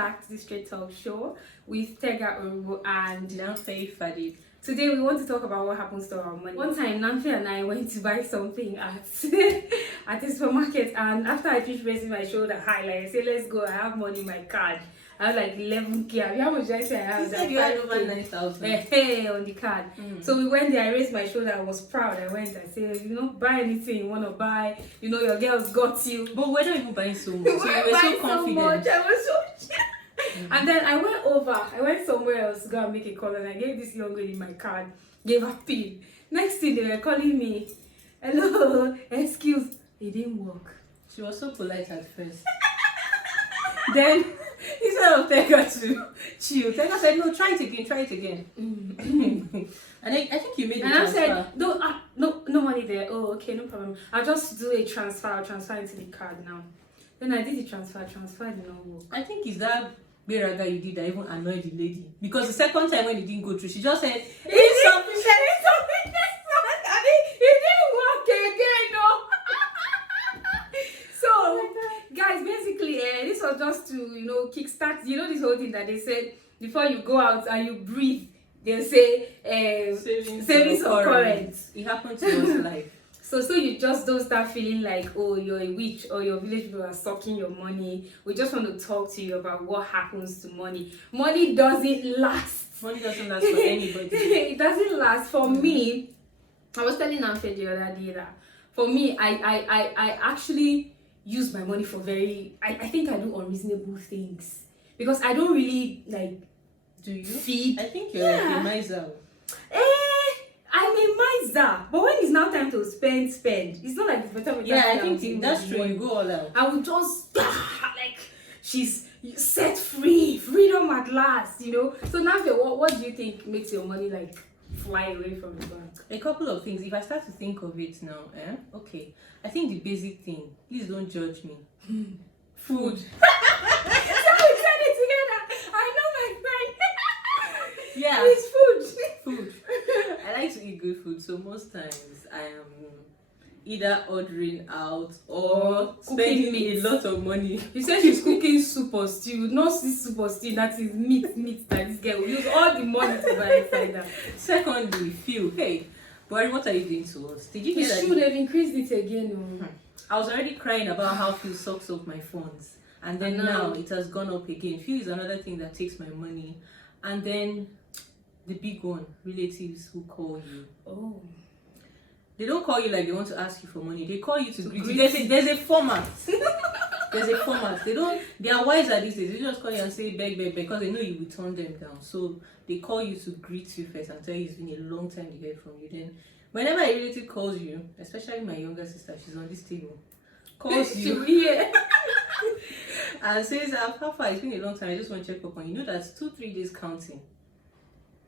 back to the Straight Talk Show with Tega Orubo and Nanfe Fadi. Today we want to talk about what happens to our money. One time Nanfe and I went to buy something at at a supermarket, and after I finished raising my shoulder high, like I said, let's go, I have money in my card. I have like 11K. How much did I say I have? You said you had over 9,000. Hey, on the card. So we went there, I raised my shoulder, I was proud. I went, I said, buy anything you want to buy. Your girls got you. But we're not even buying so much. So you were so confident. Much. I was so And then I went somewhere else to go and make a call, and I gave this young lady my card, gave her PIN. Next thing they were calling me, hello, excuse, it didn't work. She was so polite at first. Then instead of telling her to chill, Tega said, no, try it again. And I think you made the transfer. And I said, no money there. Oh, okay, no problem. I'll just do a transfer. I'll transfer into the card now. Then I did the transfer did not work. I think it's that beraga you did that even annoyed the lady. Because the second time when it didn't go through, she just said, insufficient. I mean, it didn't work again, no. So, guys, basically, this was just to, kickstart, this whole thing that they said, before you go out and you breathe, they'll say, savings of current. It happened to us live. So you just don't start feeling like, oh, you're a witch or your village people are sucking your money. We just want to talk to you about what happens to money. Money doesn't last. Money doesn't last for anybody. It doesn't last. For me, I was telling Nanfe the other day that for me, I actually use my money for I think I do unreasonable things. Because I don't really do you? Feed. I think you're like a miser. I'm a miser, but when it's now time to spend. It's not like it's better. Yeah, I think that's true. You go all out. I would just she's set free, freedom at last. So now, what do you think makes your money fly away from the bank? A couple of things. If I start to think of it now, okay. I think the basic thing. Please don't judge me. Food. So we said it together. I know my friend. Yeah. It's food. Food. I like to eat good food, so most times I am either ordering out or spending a lot of money. You said she's cooking soup or stew, not this soup or stew that is meat that this girl will use all the money to buy inside that. Secondly, fuel. Hey, but what are you doing to us? Did you hear that? You should have increased it again. I was already crying about how fuel sucks up my funds, and then now it has gone up again. Fuel is another thing that takes my money, and then the big one, relatives who call you. Oh. They don't call you like they want to ask you for money. They call you to greet you. There's a format. There's a format. They are wiser these days. They just call you and say beg because they know you will turn them down. So they call you to greet you first and tell you it's been a long time to hear from you. Then whenever a relative calls you, especially my younger sister, she's on this table, calls you and says, how far? It's been a long time. I just want to check up on you. That's 2-3 days counting.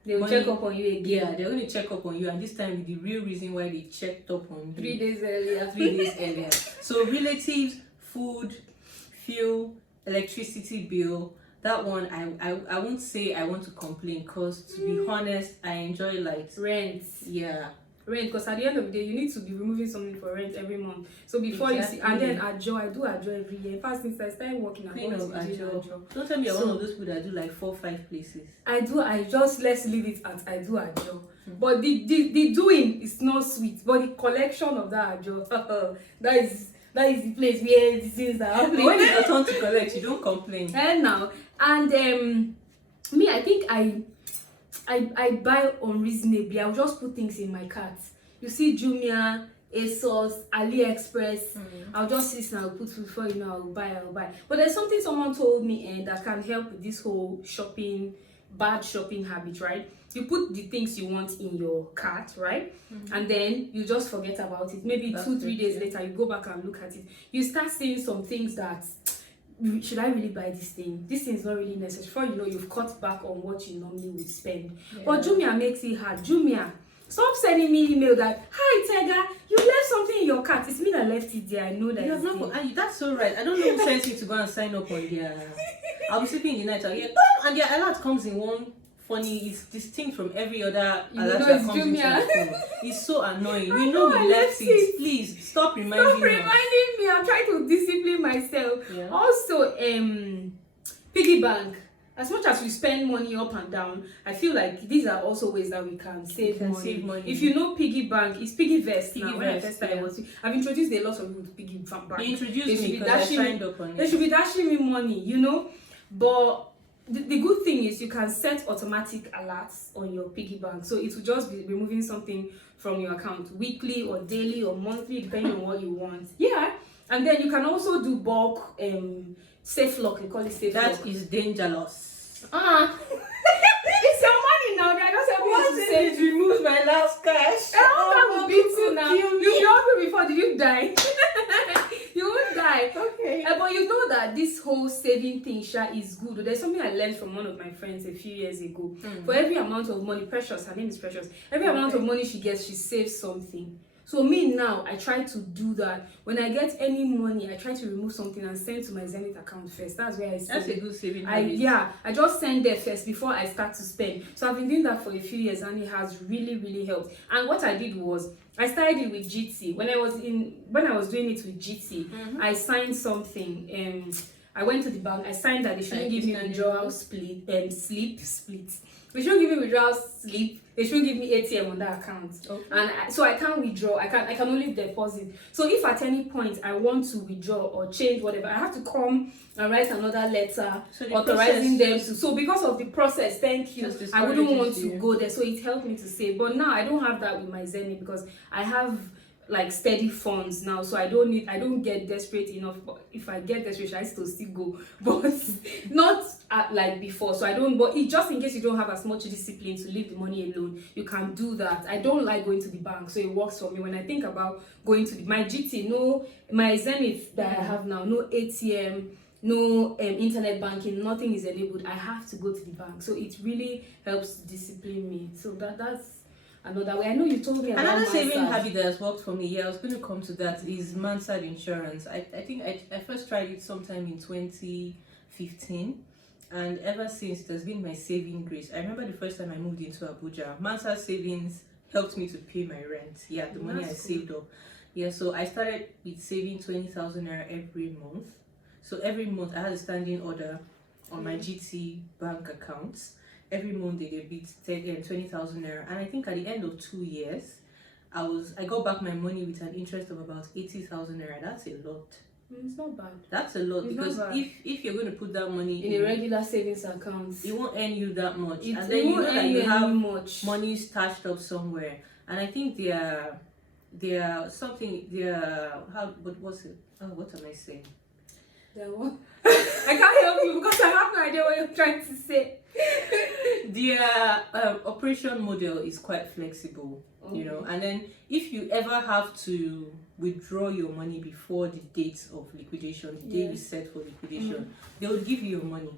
They will check up on you again. Yeah, they're going to check up on you, and this time with the real reason why they checked up on you. 3 days earlier. 3 days earlier. So relatives, food, fuel, electricity bill. That one, I won't say I want to complain, because to be honest, I enjoy rent. Yeah. Rent, because at the end of the day, you need to be removing something for rent every month. So before you see, and then Ajo, I do Ajo every year. In fact, since I started working, I've always been doing Ajo. Don't tell me you're one of those people that do 4-5 places. Let's leave it at I do Ajo. But the doing is not sweet, but the collection of that Ajo, that is the place where the things are happening. When it's your turn to collect, you don't complain. And me, I think I buy unreasonably. I'll just put things in my cart. You see Jumia, ASOS, AliExpress. I'll just listen, I'll put food for I'll buy. But there's something someone told me that can help with this whole bad shopping habit, right? You put the things you want in your cart, right? And then you just forget about it. Maybe 2-3 days later, you go back and look at it. You start seeing some things that, should I really buy this thing? This thing is not really necessary. Before you've cut back on what you normally would spend. Yeah. But Jumia makes it hard. Jumia, stop sending me email that, hi Tega, you left something in your cart. It's me that left it there. I know that. That's so right. I don't know who sent you to go and sign up on their. I'll be sleeping in the night. I'll hear, and their alert comes in one funny. It's distinct from every other alert that comes into my phone. It's so annoying. We know we left it. Please stop reminding me. I'm trying to discipline myself. Yeah. Also, Piggy bank. As much as we spend money up and down, I feel like these are also ways that we can save money. If you know piggy bank, it's piggy vest. Now, when I first started, I've introduced a lot of people to piggy bank. You introduced me because I signed up on it. They should be dashing me money, you know. But the good thing is you can set automatic alerts on your piggy bank, so it will just be removing something from your account weekly or daily or monthly, depending on what you want. Yeah, and then you can also do bulk safe lock. They call it safe lock. That is dangerous. It's your money now. I just help you to save. Remove my last cash. That will beat you now. You've been hungry before. Did you die? You won't die. Okay. But you know that this whole saving thing, Sha, is good. There's something I learned from one of my friends a few years ago. For every amount of money, Precious, her name is Precious. Every amount of money she gets, she saves something. So me now, I try to do that. When I get any money, I try to remove something and send to my Zenith account first. That's where I save. That's a good saving habit. I just send there first before I start to spend. So I've been doing that for a few years and it has really, really helped. And what I did was I started it with GT. When I was doing it with GT, I signed something. I went to the bank. I signed that they shouldn't give me withdrawal slip. They shouldn't give me withdrawal slip. They shouldn't give me ATM on that account. Okay. And so I can't withdraw. I can only deposit. So if at any point I want to withdraw or change whatever, I have to come and write another letter authorizing them to. So because of the process, thank you, I wouldn't want to go there. So it helped me to save. But now I don't have that with my Zenith because I have like steady funds now, so I don't get desperate enough. But if I get desperate, I still go, but not like before. So I don't. But just in case you don't have as much discipline to leave the money alone, you can do that. I don't like going to the bank, so it works for me. When I think about going to my GT, my Zenith that I have now, no ATM, no internet banking, nothing is enabled. I have to go to the bank, so it really helps discipline me. So that's another way. I know you told me about another saving habit that has worked for me. Yeah, I was going to come to that. Is Mansard Insurance. I think I first tried it sometime in 2015, and ever since it has been my saving grace. I remember the first time I moved into Abuja, Mansard Savings helped me to pay my rent. Yeah, the money I saved up. Yeah, so I started with saving 20,000 naira every month. So every month I had a standing order on my GT bank accounts. Every month they debit 20,000 naira, and I think at the end of 2 years, I got back my money with an interest of about 80,000 naira. That's a lot. It's not bad. That's a lot because if you're going to put that money in a regular savings account, it won't earn you that much, and then you know that you have much money stashed up somewhere. And I think they are what's it? Oh, what am I saying? I can't help you because I have no idea what you're trying to say. Their operation model is quite flexible, you know, and then if you ever have to withdraw your money before the date of liquidation, the day you set for liquidation, they will give you your money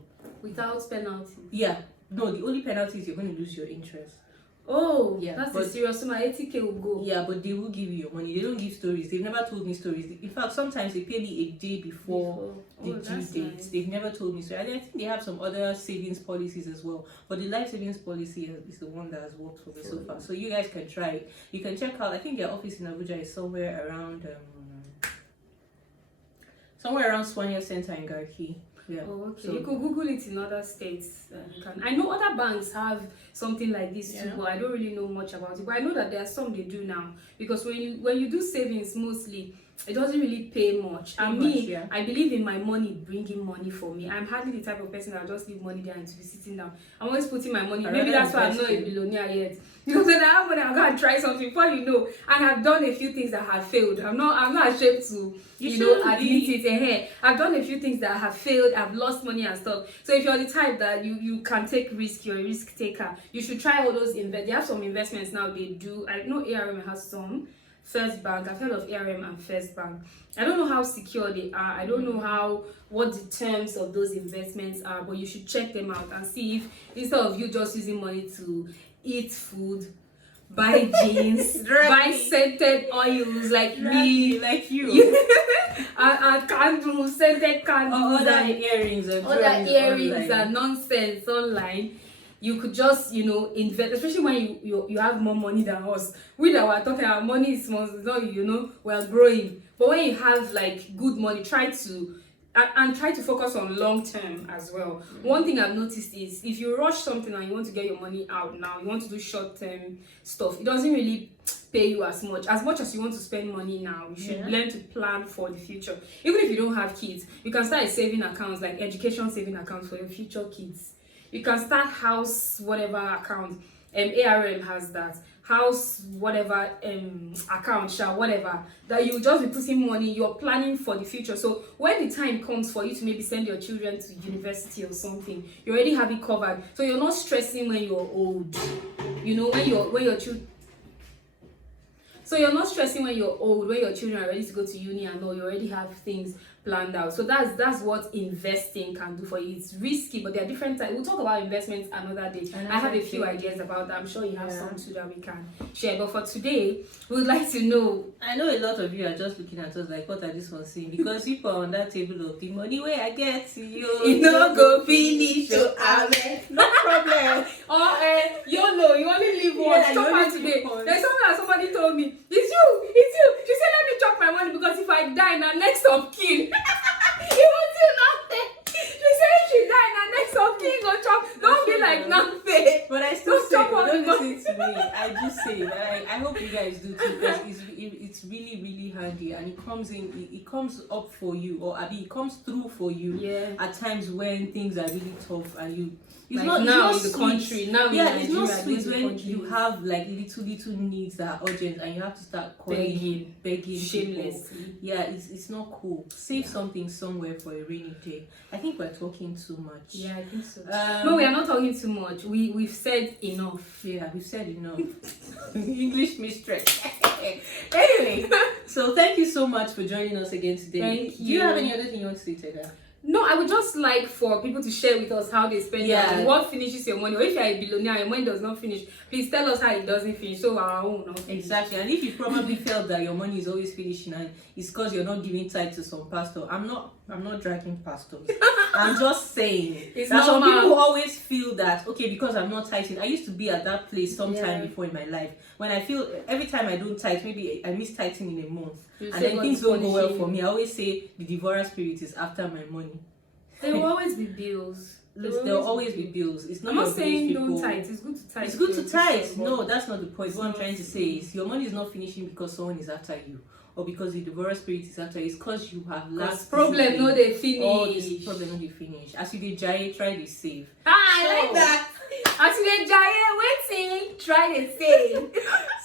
without penalty. Yeah, no, the only penalty is you're going to lose your interest. Oh, yeah, that's a serious. So my 80K will go. Yeah, but they will give you your money. They don't give stories. They've never told me stories. In fact, sometimes they pay me a day before the due date. Nice. They've never told me so. I think they have some other savings policies as well. But the life savings policy is the one that has worked for me so far. So you guys can try it. You can check out. I think their office in Abuja is somewhere around Swanya Center in Garki. Yeah. Oh, okay. So you could Google it in other states. I know other banks have something like this too, but I don't really know much about it. But I know that there are some they do now, because when you do savings, mostly it doesn't really pay much. And me, I believe in my money bringing money for me. I'm hardly the type of person that will just leave money there and to be sitting down. I'm always putting my money. Maybe that's why I'm not a billionaire yet. Because when I have money, I'm gonna try something before you know. And I've done a few things that have failed. I'm not ashamed to admit it. I've done a few things that have failed. I've lost money and stuff. So if you're the type that you can take risk, you're a risk taker, you should try all those They have some investments now. They do. I know ARM has some. First Bank, I've heard of ARM and First Bank. I don't know how secure they are. I don't know what the terms of those investments are, but you should check them out and see if, instead of you just using money to eat food, buy jeans, buy scented oils like me, like you, and candles, scented candles, other earrings and nonsense online. You could just, invest, especially when you have more money than us. We that were talking about money is small, it's not, we're growing. But when you have like good money, try to and try to focus on long term as well. One thing I've noticed is if you rush something and you want to get your money out now, you want to do short term stuff, it doesn't really pay you as much as you want to spend money now. You should learn to plan for the future. Even if you don't have kids, you can start a saving accounts, like education saving accounts for your future kids. You can start house whatever account. ARM has that house whatever account, whatever, that you just be putting money. You're planning for the future, so when the time comes for you to maybe send your children to university or something, you already have it covered, so you're not stressing when you're old, you know, when your children. So you're not stressing when you're old, when your children are ready to go to uni and all. You already have things planned out. So that's what investing can do for you. It's risky, but there are different types. We'll talk about investments another day. I have a few ideas about that. I'm sure you have some too that we can share. But for today, we would like to know. I know a lot of you are just looking at us like, what are this one saying? Because people are on that table of the money where I get you no go finish, so no problem. Or YOLO, you only live once. Chop out today. There's something that somebody told me. It's you. She said, let me chop my money because if I die now, next of kin. It was you nothing. She said if she die now, next of kin go chop. Don't be like nothing. But I still say, don't money. listen to me. I just say that I hope you guys do too, because it's really, really handy, and it comes up for you, or it comes through for you at times when things are really tough and you. It's like not now in the sweet. Country. Now It's not Nigeria, sweet when you have like little needs that are urgent and you have to start calling, begging shameless. Yeah, it's not cool. Save something somewhere for a rainy day. I think we're talking too much. Yeah, I think so. No, we are not talking too much. We've said enough. Yeah, we've said enough. English mistress. Anyway, so thank you so much for joining us again today. Thank you. Do you have any other thing you want to say, Teda? No, I would just like for people to share with us how they spend their money. What finishes your money? Or if you are a billionaire and money does not finish, please tell us how it doesn't finish. So our own. Exactly. And if you probably felt that your money is always finishing and it's because you're not giving tithe to some pastor, I'm not dragging pastors. I'm just saying that some people always feel that, okay, because I'm not tithing. I used to be at that place sometime before in my life when I feel every time I don't tithe, maybe I miss tithing in a month, and then things don't go well for me. I always say the devourer spirit is after my money. There will always be bills. There will always be bills. It's not. I'm not saying don't tithe. It's good to tithe. It's good to tithe. No, that's not the point. What I'm trying to say is your money is not finishing because someone is after you, or because the devourer spirit is after you. It's because you have last problem. No, they finish. All this problem no they finish. As you dey jai, try to save. I like that. As you dey jai, waiting, try to save.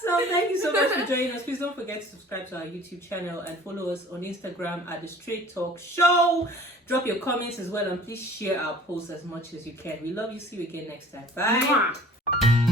So thank you so much for joining us. Please don't forget to subscribe to our YouTube channel and follow us on Instagram at The Straight Talk Show. Drop your comments as well, and please share our posts as much as you can. We love you. See you again next time. Bye. Mwah.